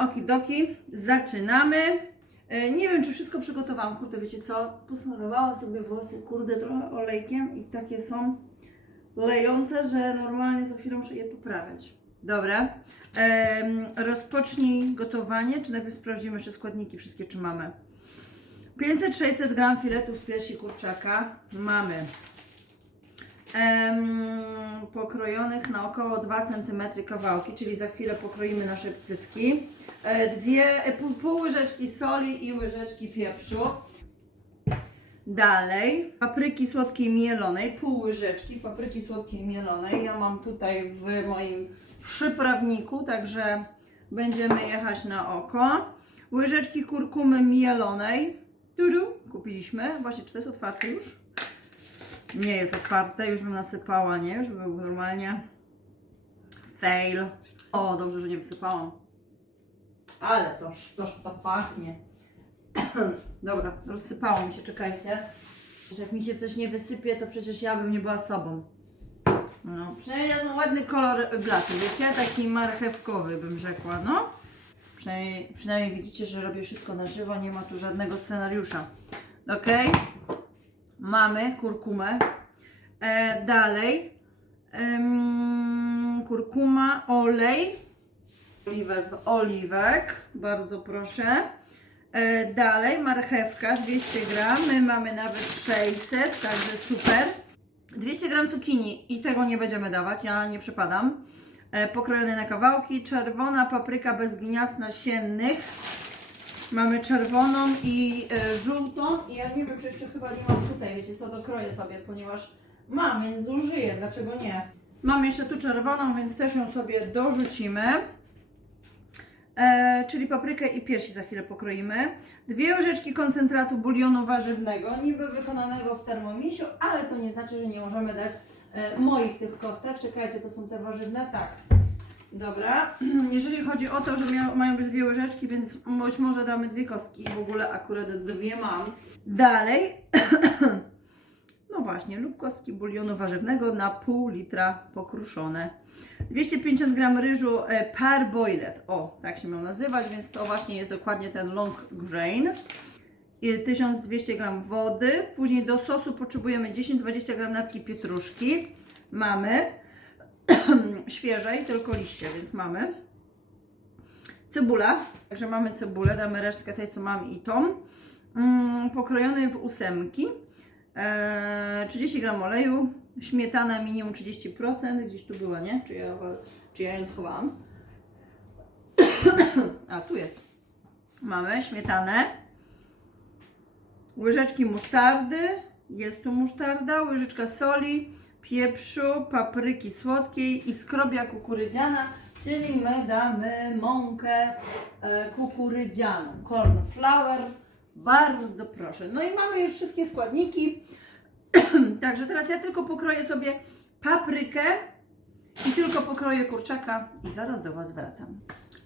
Okidoki, zaczynamy. E, Nie wiem, czy wszystko przygotowałam. Kurde, wiecie co? Posmarowałam sobie włosy, kurde, trochę olejkiem i takie są lejące, że normalnie za chwilę muszę je poprawiać. Dobra. Rozpocznij gotowanie, czy najpierw sprawdzimy jeszcze składniki wszystkie, czy mamy. 500-600 gram filetów z piersi kurczaka mamy. Em, pokrojonych na około 2 cm kawałki, czyli za chwilę pokroimy nasze cycki. E, dwie, e, pół, pół łyżeczki soli i łyżeczki pieprzu. Dalej, papryki słodkiej mielonej, pół łyżeczki papryki słodkiej mielonej. Ja mam tutaj w moim przyprawniku, także będziemy jechać na oko. Łyżeczki kurkumy mielonej. Tudu, kupiliśmy. Właśnie, czy to jest otwarte już? Nie jest otwarte, już bym nasypała, nie? Już by był normalnie fail. O, dobrze, że nie wysypałam. Ale to, to, to pachnie. Dobra, rozsypało mi się, czekajcie. Że jak mi się coś nie wysypie, to przecież ja bym nie była sobą. No, przynajmniej jest ładny kolor blatu, wiecie? Taki marchewkowy bym rzekła, no. Przynajmniej, przynajmniej widzicie, że robię wszystko na żywo, nie ma tu żadnego scenariusza. Okej? Mamy kurkumę. E, dalej. Kurkuma, olej. Oliwę z oliwek. Bardzo proszę. E, dalej marchewka 200 gram. My mamy nawet 600, także super. 200 gram cukinii i tego nie będziemy dawać, ja nie przepadam. E, pokrojone na kawałki. Czerwona papryka bez gniazd nasiennych. Mamy czerwoną i e, żółtą. I ja nie wiem, czy jeszcze chyba nie mam tutaj, wiecie co, dokroję sobie, ponieważ mam, więc zużyję, dlaczego nie? Mam jeszcze tu czerwoną, więc też ją sobie dorzucimy. E, czyli paprykę i piersi za chwilę pokroimy. Dwie łyżeczki koncentratu bulionu warzywnego, niby wykonanego w termomisiu, ale to nie znaczy, że nie możemy dać e, moich tych kostek. Czekajcie, to są te warzywne? Tak. Dobra, jeżeli chodzi o to, że mia- mają być dwie łyżeczki, więc być może damy dwie kostki. W ogóle akurat dwie mam. Dalej, no właśnie, lub kostki bulionu warzywnego na pół litra pokruszone. 250 gram ryżu e, parboiled, o, tak się miał nazywać, więc to właśnie jest dokładnie ten long grain. I 1200 gram wody. Później do sosu potrzebujemy 10-20 gram natki pietruszki. Mamy świeżej, tylko liście, więc mamy. Cebula, także mamy cebulę, damy resztkę tej, co mam i tą. Mm, pokrojony w ósemki. Eee, 30 gram oleju, śmietana minimum 30%, gdzieś tu była, nie? Czy ja, czy ja ją schowałam? A, tu jest. Mamy śmietanę. Łyżeczki musztardy, jest tu musztarda, łyżeczka soli, pieprzu, papryki słodkiej i skrobia kukurydziana, czyli my damy mąkę e, kukurydzianą, corn flour, bardzo proszę. No i mamy już wszystkie składniki, także teraz ja tylko pokroję sobie paprykę i tylko pokroję kurczaka i zaraz do Was wracam.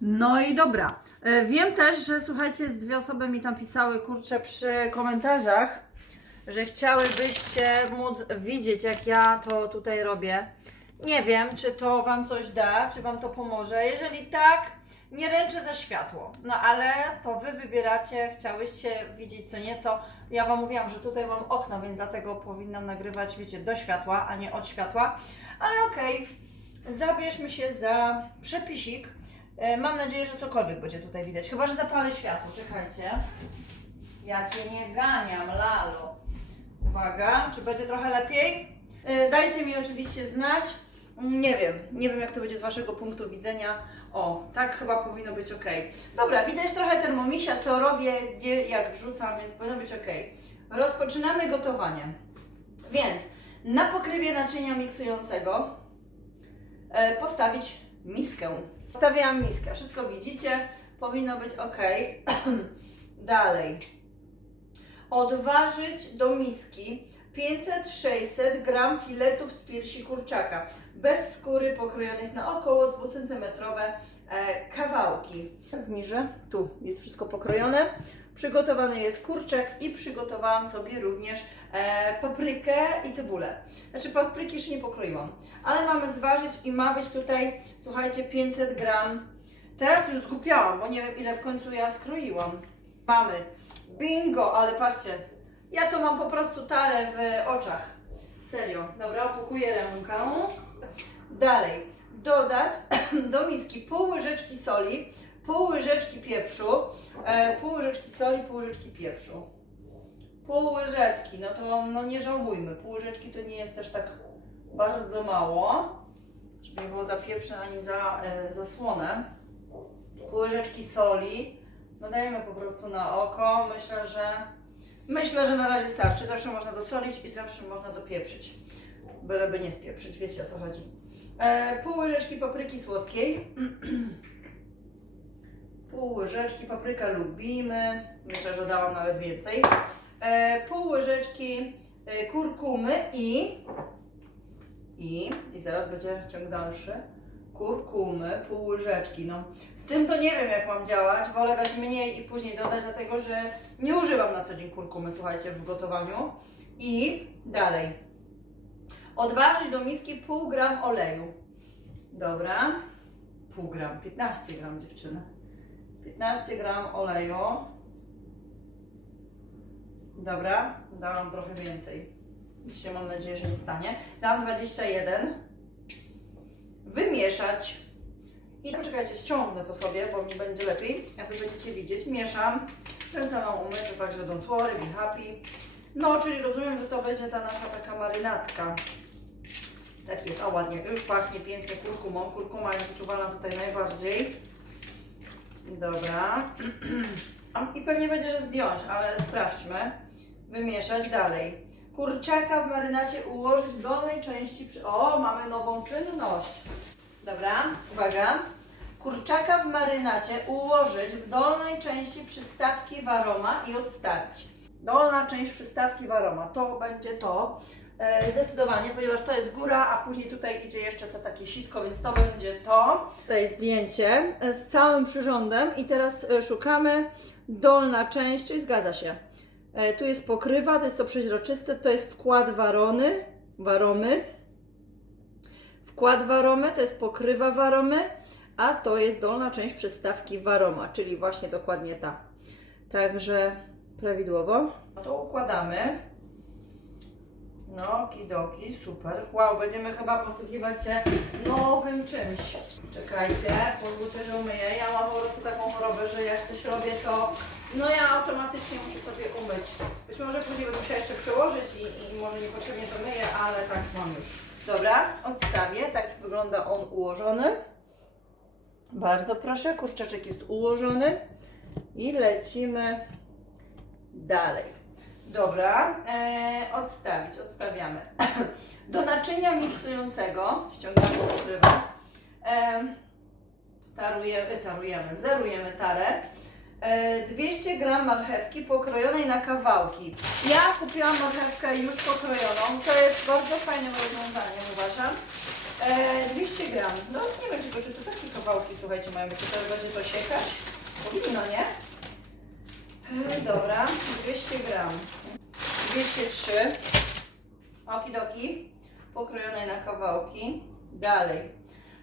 No i dobra. E, Wiem też, że słuchajcie, z dwie osoby mi tam pisały, kurczę, przy komentarzach, że chciałybyście móc widzieć, jak ja to tutaj robię. Nie wiem, czy to Wam coś da, czy Wam to pomoże. Jeżeli tak, nie ręczę za światło. No ale to Wy wybieracie, chciałyście widzieć co nieco. Ja Wam mówiłam, że tutaj mam okno, więc dlatego powinnam nagrywać, wiecie, do światła, a nie od światła. Ale okej, zabierzmy się za przepisik. E, Mam nadzieję, że cokolwiek będzie tutaj widać. Chyba, że zapalę światło. Czekajcie. Ja Cię nie ganiam, lalo. Uwaga, czy będzie trochę lepiej? E, Dajcie mi oczywiście znać. Nie wiem, nie wiem jak to będzie z Waszego punktu widzenia. O, tak chyba powinno być ok. Dobra, widać trochę termomisia, co robię, gdzie, jak wrzucam, więc powinno być ok. Rozpoczynamy gotowanie. Więc na pokrywie naczynia miksującego e, postawić miskę. Stawiam miskę, wszystko widzicie, powinno być ok. Dalej. Odważyć do miski 500-600 gram filetów z piersi kurczaka, bez skóry pokrojonych na około 2 cm e, kawałki. Zniżę, tu jest wszystko pokrojone. Przygotowany jest kurczak i przygotowałam sobie również e, paprykę i cebulę. Znaczy papryki jeszcze nie pokroiłam, ale mamy zważyć i ma być tutaj, słuchajcie, 500 gram Teraz już zgupiałam, bo nie wiem ile w końcu ja skroiłam. Mamy. Bingo, ale patrzcie. Ja to mam po prostu tarę w oczach. Serio. Dobra, opakuję rękę. Dalej. Dodać do miski pół łyżeczki soli, pół łyżeczki pieprzu, e, pół łyżeczki soli, pół łyżeczki pieprzu. Pół łyżeczki, no to no nie żałujmy. Pół łyżeczki to nie jest też tak bardzo mało, żeby nie było za pieprzne ani za, e, za słone. Pół łyżeczki soli. Dodajemy po prostu na oko. Myślę, że myślę, że na razie starczy. Zawsze można dosolić i zawsze można dopieprzyć. Byleby nie spieprzyć, wiecie o co chodzi. E, pół łyżeczki papryki słodkiej. Pół łyżeczki papryka lubimy. Myślę, że dałam nawet więcej. E, pół łyżeczki e, kurkumy i i, i zaraz będzie ciąg dalszy. Kurkumy, pół łyżeczki. No, z tym to nie wiem, jak mam działać. Wolę dać mniej i później dodać, dlatego że nie używam na co dzień kurkumy, słuchajcie, w gotowaniu. I dalej. Odważyć do miski pół gram oleju. Dobra. Pół gram, 15 gram dziewczyny. 15 gram oleju. Dobra, dałam trochę więcej. Dzisiaj mam nadzieję, że nie stanie. Dałam 21. Wymieszać. I poczekajcie, ściągnę to sobie, bo mi będzie lepiej, jak wy będziecie widzieć. Mieszam. Ręce mam umyte, także don't worry, be happy. No, czyli rozumiem, że to będzie ta nasza taka marynatka. Tak jest, o ładnie, już pachnie pięknie kurkumą. Kurkuma jest wyczuwalna tutaj najbardziej. Dobra. I pewnie będzie, że zdjąć, ale sprawdźmy. Wymieszać dalej. Kurczaka w marynacie ułożyć w dolnej części. Przy... O, mamy nową czynność. Dobra, uwaga. Kurczaka w marynacie ułożyć w dolnej części przystawki waroma i odstawić. Dolna część przystawki waroma. To będzie to. E, zdecydowanie, ponieważ to jest góra, a później tutaj idzie jeszcze to takie sitko, więc to będzie to. Tutaj zdjęcie e, z całym przyrządem i teraz e, szukamy dolna część, czyli zgadza się. E, Tu jest pokrywa, to jest to przeźroczyste, to jest wkład warony, waromy. Wkład waromy to jest pokrywa waromy, a to jest dolna część przystawki waroma, czyli właśnie dokładnie ta. Także prawidłowo. To układamy. No, kidoki, super. Wow, będziemy chyba posługiwać się nowym czymś. Czekajcie, pozwólcie, że umyję. Ja mam po prostu taką chorobę, że jak coś robię, to no ja automatycznie muszę sobie umyć. Być może później będę musiała jeszcze przełożyć i, i może niepotrzebnie to myję, ale tak mam już. Dobra, odstawię. Tak wygląda on ułożony. Bardzo proszę, kurczaczek jest ułożony. I lecimy dalej. Dobra, e, odstawić, odstawiamy. Do naczynia miksującego ściągamy pokrywę. E, tarujemy, tarujemy, zerujemy tarę. E, 200 gram marchewki pokrojonej na kawałki. Ja kupiłam marchewkę już pokrojoną. To jest bardzo fajnym rozwiązaniem, uważam. E, 200 gram. No nie wiem tylko, czy to takie kawałki, słuchajcie, mają być. Teraz będzie to siekać? Powinno, nie? E, Dobra, 200 gram. 203. Okidoki. Pokrojonej na kawałki. Dalej.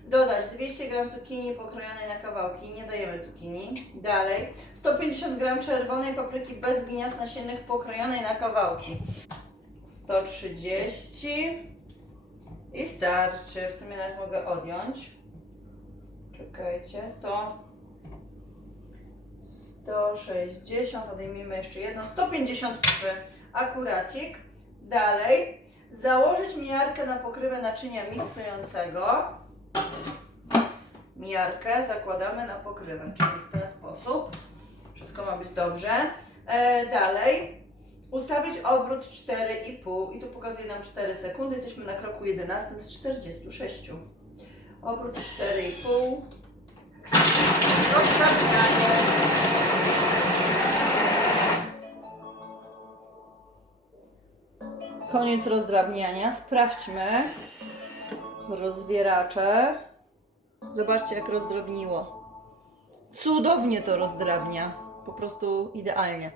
Dodać 200 gram cukinii pokrojonej na kawałki. Nie dajemy cukinii. Dalej. 150 gram czerwonej papryki bez gniazd nasiennych pokrojonej na kawałki. 130. I starczy. W sumie nawet mogę odjąć. Czekajcie. 100. 160, odejmijmy jeszcze jedno, 153 akuracik. Dalej, założyć miarkę na pokrywę naczynia miksującego. Miarkę zakładamy na pokrywę, czyli w ten sposób. Wszystko ma być dobrze. E, dalej, ustawić obrót 4,5 i tu pokazuje nam 4 sekundy. Jesteśmy na kroku 11 z 46. Obrót 4,5. Rozprawianie. Koniec rozdrabniania. Sprawdźmy rozwieracze. Zobaczcie, jak rozdrobniło. Cudownie to rozdrabnia. Po prostu idealnie.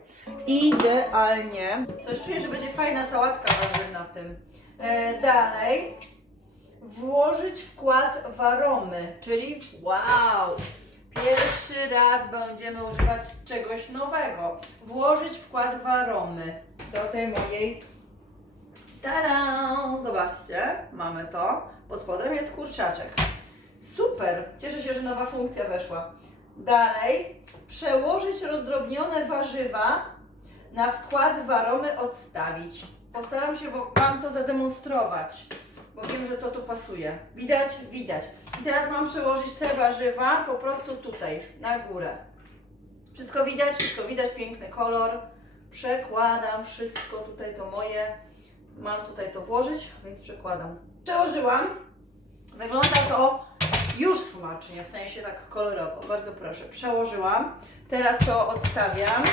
Idealnie. Coś czuję, że będzie fajna sałatka warzywna w tym. E, dalej. Włożyć wkład waromy, czyli wow! Pier Pierwszy raz będziemy używać czegoś nowego. Włożyć wkład waromy do tej mojej Tada! Zobaczcie, mamy to. Pod spodem jest kurczaczek. Super! Cieszę się, że nowa funkcja weszła. Dalej, przełożyć rozdrobnione warzywa na wkład waromy odstawić. Postaram się Wam to zademonstrować, bo wiem, że to tu pasuje. Widać? Widać. I teraz mam przełożyć te warzywa po prostu tutaj, na górę. Wszystko widać? Wszystko widać, piękny kolor. Przekładam wszystko tutaj, to moje. Mam tutaj to włożyć, więc przekładam. Przełożyłam. Wygląda to już smacznie, w sensie tak kolorowo. Bardzo proszę. Przełożyłam. Teraz to odstawiam,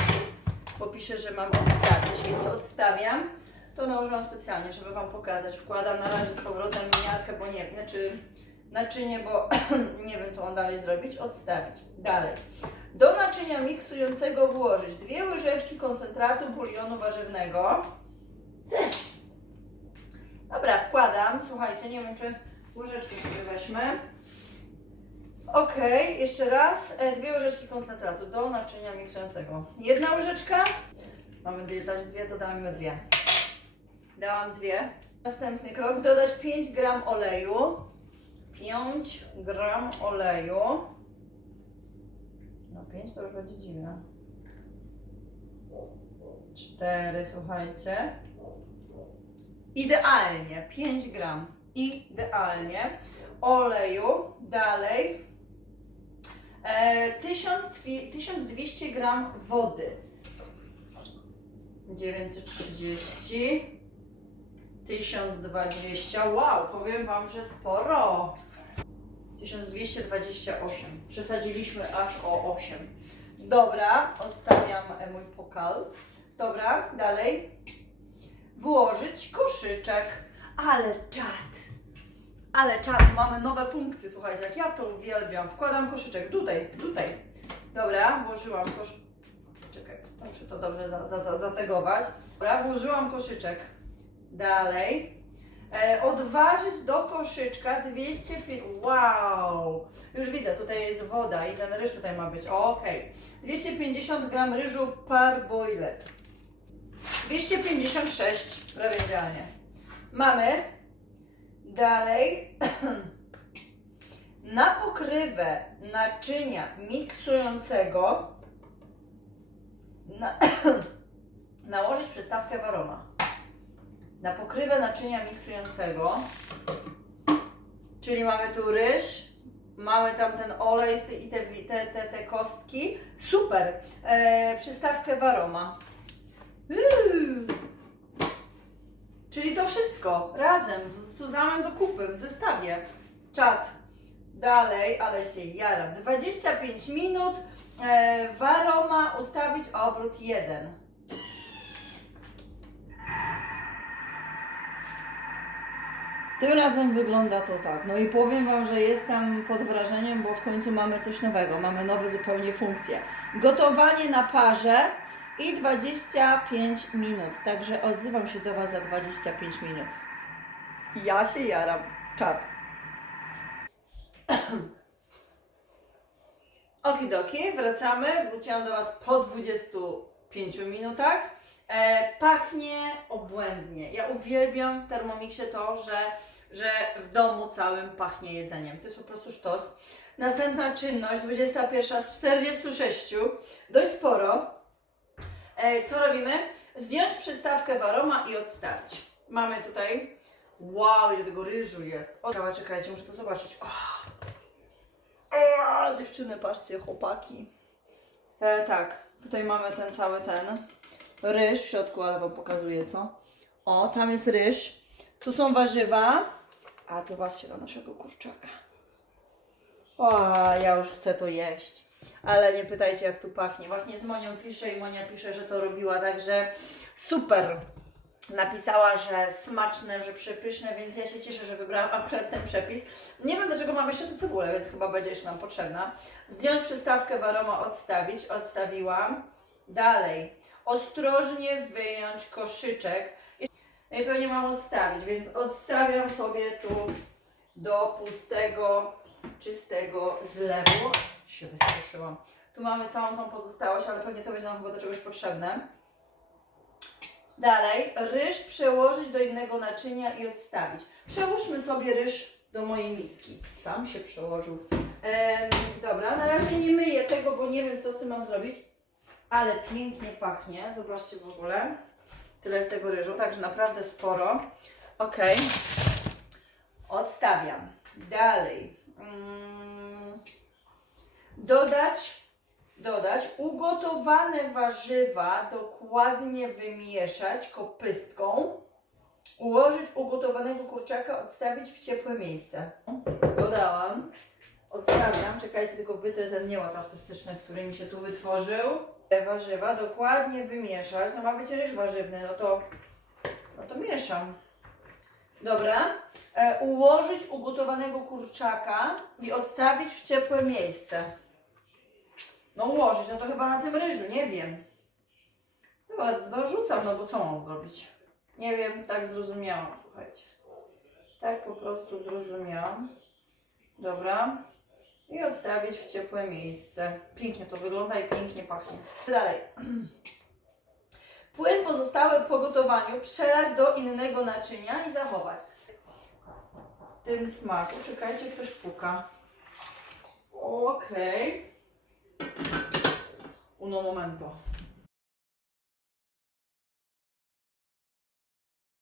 bo piszę, że mam odstawić, więc odstawiam. To nałożyłam specjalnie, żeby Wam pokazać. Wkładam na razie z powrotem miniarkę, bo nie, znaczy naczynie, bo nie wiem, co mam dalej zrobić. Odstawić. Dalej. Do naczynia miksującego włożyć dwie łyżeczki koncentratu bulionu warzywnego. Cześć! Dobra, wkładam. Słuchajcie, nie wiem, czy łyżeczkę sobie weźmy. Ok, jeszcze raz. E, Dwie łyżeczki koncentratu do naczynia miksującego. Jedna łyżeczka. Mamy dać dwie, to damy dwie. Dałam dwie. Następny krok. Dodać 5 gram oleju. 5 gram oleju. No 5 to już będzie dziwne. 4, słuchajcie. Idealnie, 5 gram. Idealnie. Oleju, dalej. E, 1000 dwi- 1200 gram wody. 930. 1020. Wow, powiem Wam, że sporo. 1228. Przesadziliśmy aż o 8. Dobra, odstawiam e, mój pokal. Dobra, dalej włożyć koszyczek. Ale czad. Ale czad, mamy nowe funkcje, słuchajcie, jak ja to uwielbiam. Wkładam koszyczek tutaj, tutaj. Dobra, włożyłam kosz... Czekaj, muszę to dobrze za, za, za, zategować. Dobra, włożyłam koszyczek. Dalej. E, odważyć do koszyczka 205. Wow! Już widzę, tutaj jest woda i ten ryż tutaj ma być. Okej. 250 gram ryżu parboiled. 256, prawie idealnie. Mamy dalej na pokrywę naczynia miksującego na, nałożyć przystawkę waroma. Na pokrywę naczynia miksującego, czyli mamy tu ryż, mamy tam ten olej i te, te, te, te kostki. Super! E, przystawkę waroma. Uuu. Czyli to wszystko razem, z Suzanem do kupy, w zestawie. Czat. Dalej, ale się jaram. 25 minut. E, waroma ustawić obrót 1. Tym razem wygląda to tak. No i powiem Wam, że jestem pod wrażeniem, bo w końcu mamy coś nowego. Mamy nowe zupełnie funkcje. Gotowanie na parze i 25 minut. Także odzywam się do Was za 25 minut. Ja się jaram. Czad. Okidoki, wracamy. Wróciłam do Was po 25 minutach. E, pachnie obłędnie. Ja uwielbiam w Thermomixie to, że, że w domu całym pachnie jedzeniem. To jest po prostu sztos. Następna czynność, 21 z 46, dość sporo. E, co robimy? Zdjąć przystawkę waroma i odstawić. Mamy tutaj, wow, ile tego ryżu jest. O, Czekaj, czekajcie, muszę to zobaczyć. O. O, dziewczyny, patrzcie, chłopaki. E, tak, tutaj mamy ten cały ten ryż w środku, ale Wam pokazuję co. O, tam jest ryż. Tu są warzywa. A to patrzcie na naszego kurczaka. O, ja już chcę to jeść. Ale nie pytajcie jak tu pachnie. Właśnie z Monią pisze i Monia pisze, że to robiła, także super. Napisała, że smaczne, że przepyszne, więc ja się cieszę, że wybrałam akurat ten przepis. Nie wiem dlaczego mam jeszcze tę cebulę, więc chyba będzie jeszcze nam potrzebna. Zdjąć przystawkę waroma, odstawić. Odstawiłam. Dalej. Ostrożnie wyjąć koszyczek. No i pewnie mam odstawić, więc odstawiam sobie tu do pustego, czystego zlewu. Się wystraszyłam. Tu mamy całą tą pozostałość, ale pewnie to będzie nam chyba do czegoś potrzebne. Dalej, ryż przełożyć do innego naczynia i odstawić. Przełóżmy sobie ryż do mojej miski. Sam się przełożył. Em, dobra, na razie nie myję tego, bo nie wiem, co z tym mam zrobić. Ale pięknie pachnie. Zobaczcie w ogóle. Tyle jest tego ryżu, także naprawdę sporo. Ok. Odstawiam. Dalej. Mm, dodać, dodać ugotowane warzywa, dokładnie wymieszać kopystką. Ułożyć ugotowanego kurczaka, odstawić w ciepłe miejsce. Dodałam. Odstawiam. Czekajcie, tylko wytrę ten nieład artystyczny, który mi się tu wytworzył. Warzywa dokładnie wymieszać. No ma być ryż warzywny, no to, no to mieszam. Dobra. E, ułożyć ugotowanego kurczaka i odstawić w ciepłe miejsce. No ułożyć, no to chyba na tym ryżu, nie wiem. Chyba dorzucam, no bo co mam zrobić? Nie wiem, tak zrozumiałam, słuchajcie. Tak po prostu zrozumiałam. Dobra. I odstawić w ciepłe miejsce. Pięknie to wygląda i pięknie pachnie. Dalej. Płyn pozostały po gotowaniu przelać do innego naczynia i zachować. W tym smaku. Czekajcie, ktoś puka. Okej. Un momento.